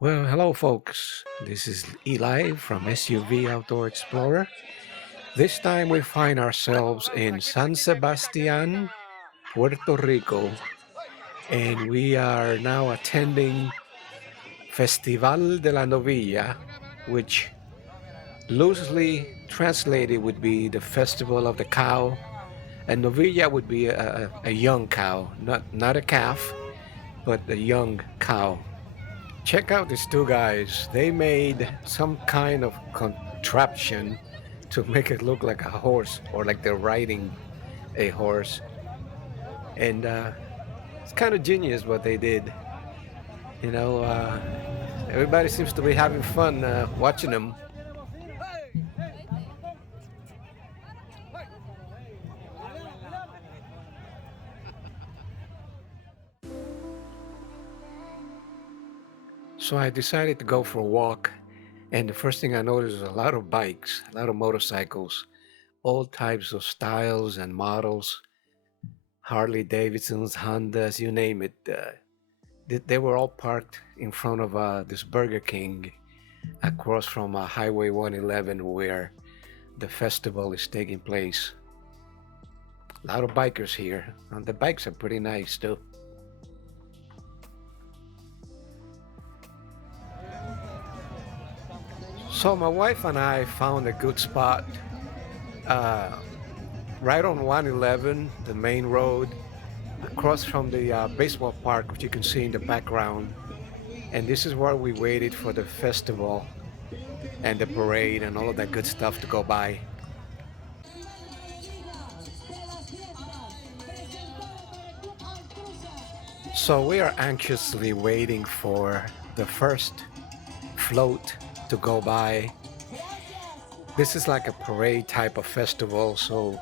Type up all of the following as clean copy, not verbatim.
Well, hello, folks. This is Eli from SUV Outdoor Explorer. This time we find ourselves in San Sebastian, Puerto Rico, and we are now attending Festival de la Novilla, which loosely translated would be the Festival of the Cow, and Novilla would be a young cow, not a calf, but a young cow. Check out these two guys. They made some kind of contraption to make it look like a horse or like they're riding a horse. And it's kind of genius what they did. You know, everybody seems to be having fun watching them. So I decided to go for a walk. And the first thing I noticed was a lot of bikes, a lot of motorcycles, all types of styles and models, Harley Davidsons, Hondas, you name it. They were all parked in front of this Burger King across from Highway 111 where the festival is taking place. A lot of bikers here, and the bikes are pretty nice too. So my wife and I found a good spot uh, right on 111, the main road, across from the baseball park, which you can see in the background. And this is where we waited for the festival and the parade and all of that good stuff to go by. So we are anxiously waiting for the first float to go by. This is like a parade type of festival, so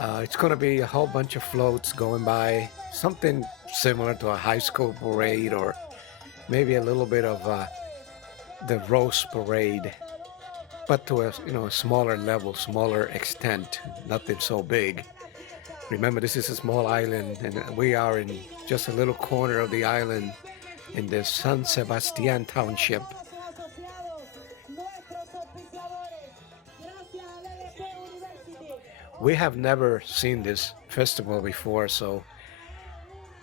it's going to be a whole bunch of floats going by, something similar to a high school parade or maybe a little bit of the Rose Parade, but to a smaller level, smaller extent, nothing so big. Remember, this is a small island, and we are in just a little corner of the island in the San Sebastian township. We have never seen this festival before, so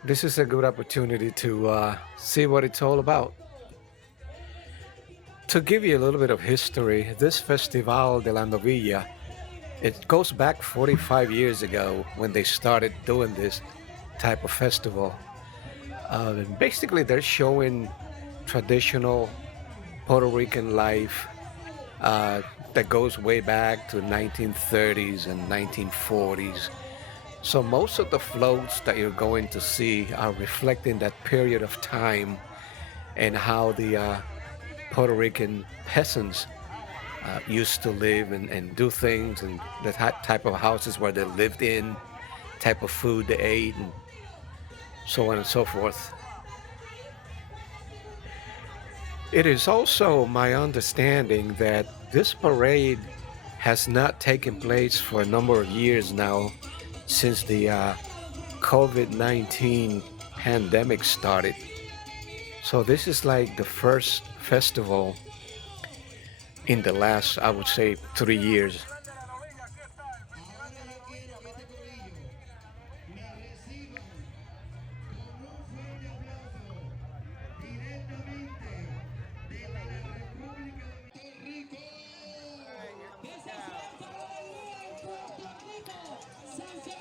this is a good opportunity to see what it's all about. To give you a little bit of history, this Festival de la Novilla, it goes back 45 years ago when they started doing this type of festival. Basically, they're showing traditional Puerto Rican life that goes way back to 1930s and 1940s. So most of the floats that you're going to see are reflecting that period of time and how the Puerto Rican peasants used to live and do things, and the type of houses where they lived in, type of food they ate, and so on and so forth. It is also my understanding that this parade has not taken place for a number of years now since the COVID-19 pandemic started. So this is like the first festival in the last, I would say, 3 years.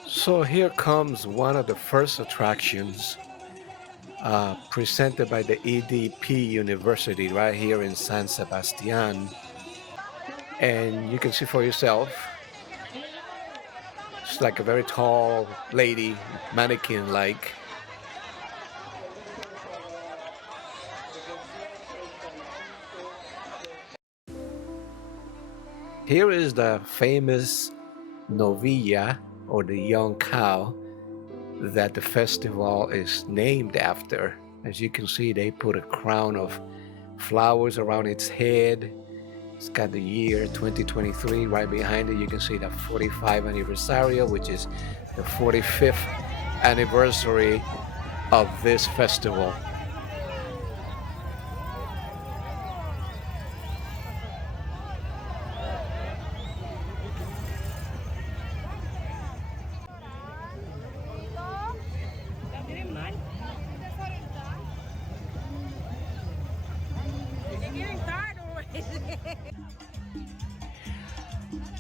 So here comes one of the first attractions presented by the EDP University right here in San Sebastian. And you can see for yourself, it's like a very tall lady, mannequin like. Here is the famous Novilla, or the young cow, that the festival is named after. As you can see, they put a crown of flowers around its head. It's got the year 2023 right behind it. You can see the 45 anniversario, which is the 45th anniversary of this festival.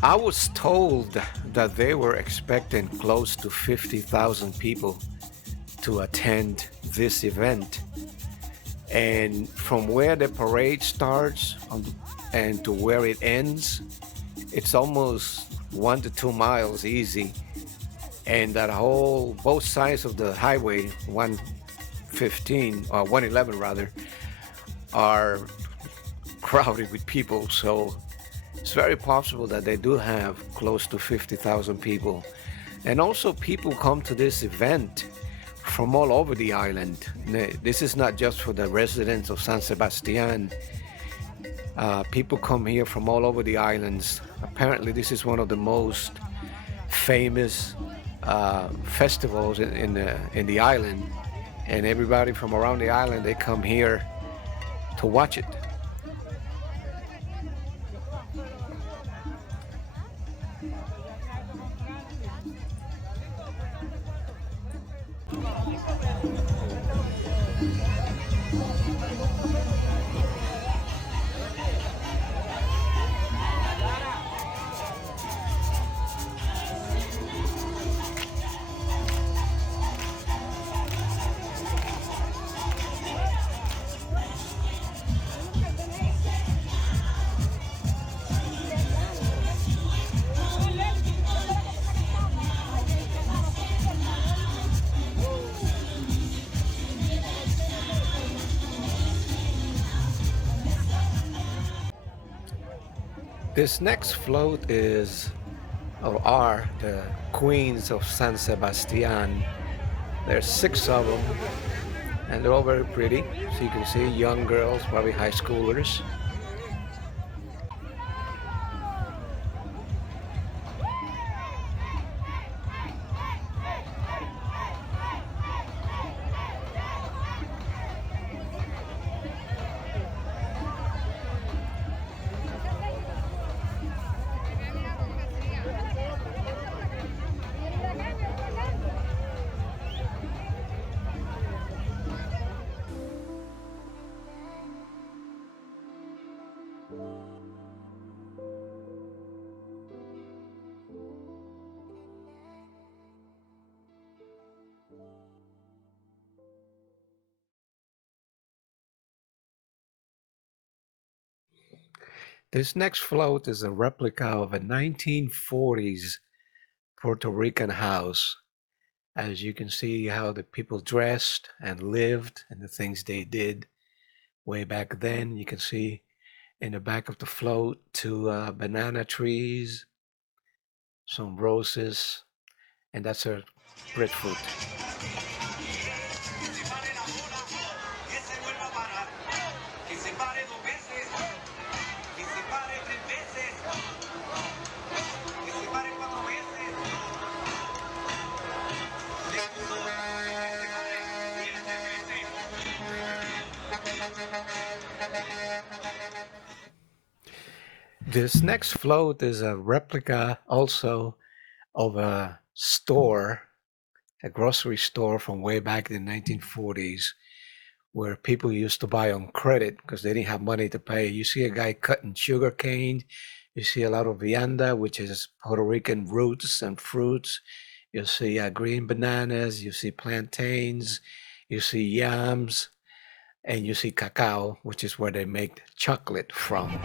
I was told that they were expecting close to 50,000 people to attend this event. And from where the parade starts and to where it ends, it's almost 1 to 2 miles easy. And that whole, both sides of the highway, 115, or 111 rather, are crowded with people. So it's very possible that they do have close to 50,000 people. And also, people come to this event from all over the island. This is not just for the residents of San Sebastian. People come here from all over the islands. Apparently, this is one of the most famous festivals in the island, and everybody from around the island, they come here to watch it. This next float is, or are, the Queens of San Sebastian. There's 6 of them, and they're all very pretty. So you can see young girls, probably high schoolers. This next float is a replica of a 1940s Puerto Rican house. As you can see how the people dressed and lived and the things they did way back then. You can see in the back of the float 2 banana trees, some roses, and that's a breadfruit. This next float is a replica also of a store, a grocery store from way back in the 1940s, where people used to buy on credit because they didn't have money to pay. You see a guy cutting sugar cane. You see a lot of vianda, which is Puerto Rican roots and fruits. You see green bananas. You see plantains. You see yams. And you see cacao, which is where they make chocolate from.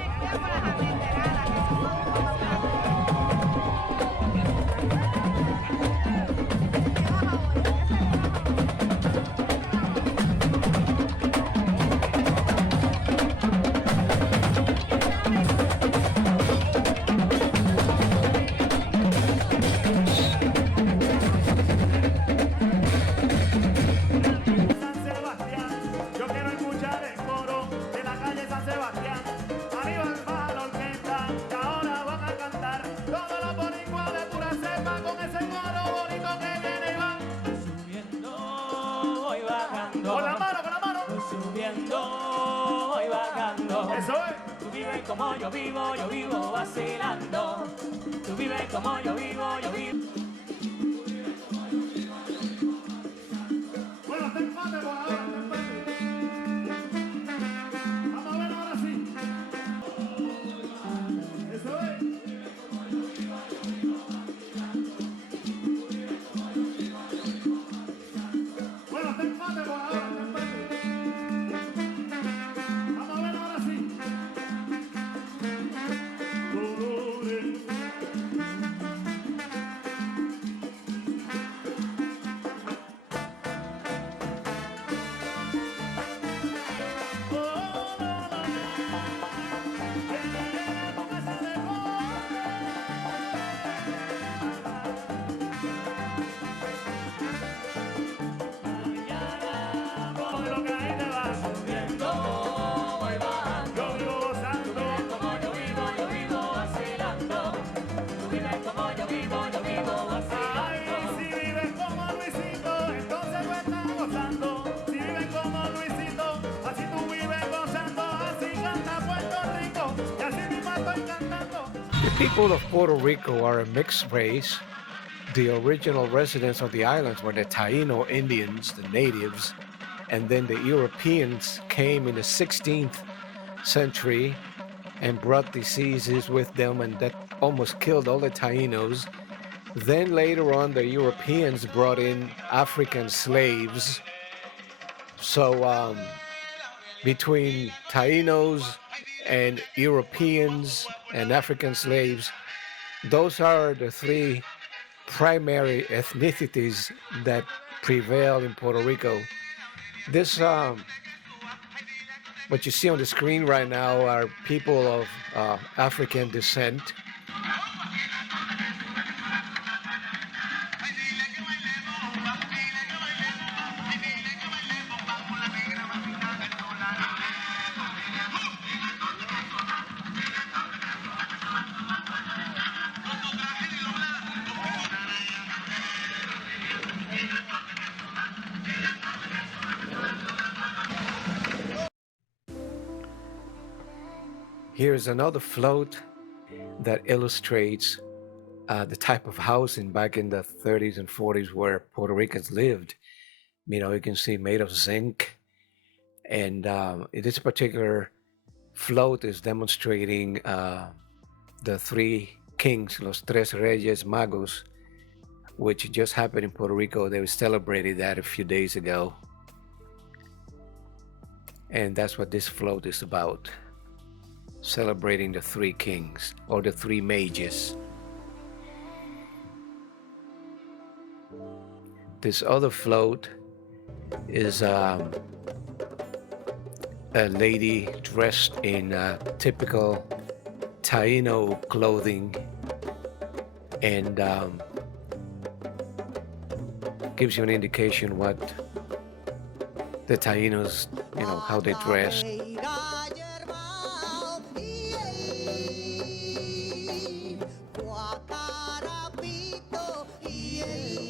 San Sebastián, yo quiero escuchar el coro de la calle San Sebastián. Arriba el baja la orquesta, que ahora van a cantar todos los boricuas de pura cepa con ese coro bonito que viene y va. Subiendo, voy bajando. Con la mano, con la mano. Voy subiendo, voy bajando. Eso es. Tú vives como yo vivo vacilando. Tú vives como yo vivo, yo vivo. Bueno, está empate por ahora, está empate. Vamos a ver ahora sí. Eso es. The people of Puerto Rico are a mixed race. The original residents of the islands were the Taino Indians, the natives, and then the Europeans came in the 16th century and brought diseases with them, and that almost killed all the Tainos. Then later on, the Europeans brought in African slaves. So between Tainos and Europeans and African slaves, those are the three primary ethnicities that prevail in Puerto Rico. This, what you see on the screen right now, are people of African descent. Here's another float that illustrates the type of housing back in the 30s and 40s where Puerto Ricans lived. You know, you can see made of zinc. And this particular float is demonstrating the three kings, los tres reyes magos, which just happened in Puerto Rico. They celebrated that a few days ago. And that's what this float is about, celebrating the three kings, or the three mages. This other float is a lady dressed in typical Taino clothing, and gives you an indication what the Tainos, you know, how they dress.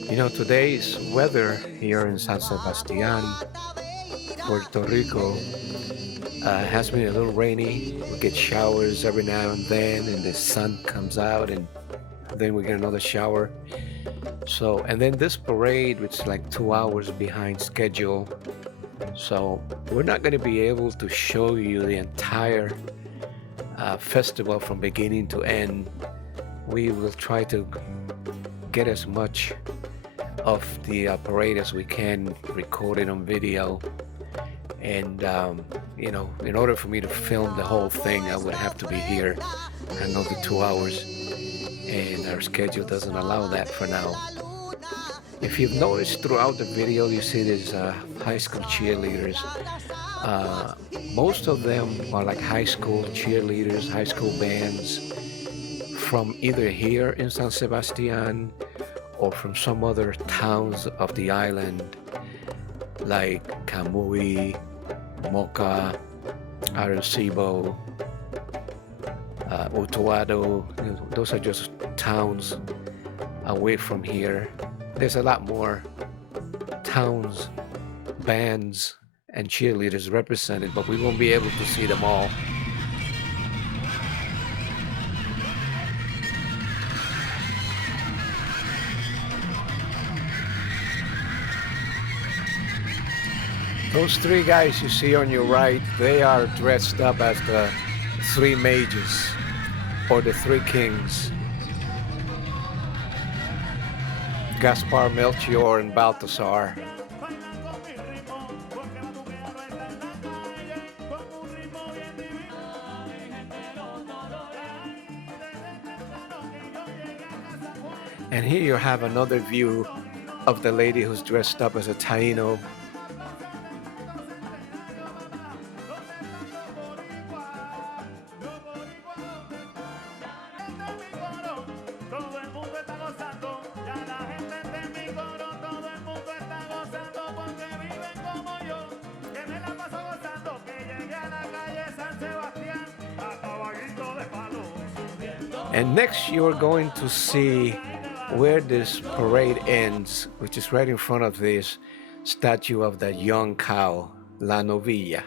You know, today's weather here in San Sebastian, Puerto Rico, has been a little rainy. We get showers every now and the sun comes out, and then we get another shower. So, and then this parade, which is like 2 hours behind schedule. So we're not going to be able to show you the entire festival from beginning to end. We will try to get as much of the parade as we can, record it on video. And you know, in order for me to film the whole thing, I would have to be here another 2 hours, and our schedule doesn't allow that for now. If you've noticed throughout the video, you see these high school cheerleaders. Most of them are like high school cheerleaders, high school bands from either here in San Sebastian or from some other towns of the island, like Camuy, Moca, Arecibo, Utuado. You know, those are just towns away from here. There's a lot more towns, bands, and cheerleaders represented, but we won't be able to see them all. Those three guys you see on your right, they are dressed up as the three mages, or the three kings. Gaspar, Melchior, and Balthasar. And here you have another view of the lady who's dressed up as a Taino. And next you're going to see where this parade ends, which is right in front of this statue of the young cow, La Novilla.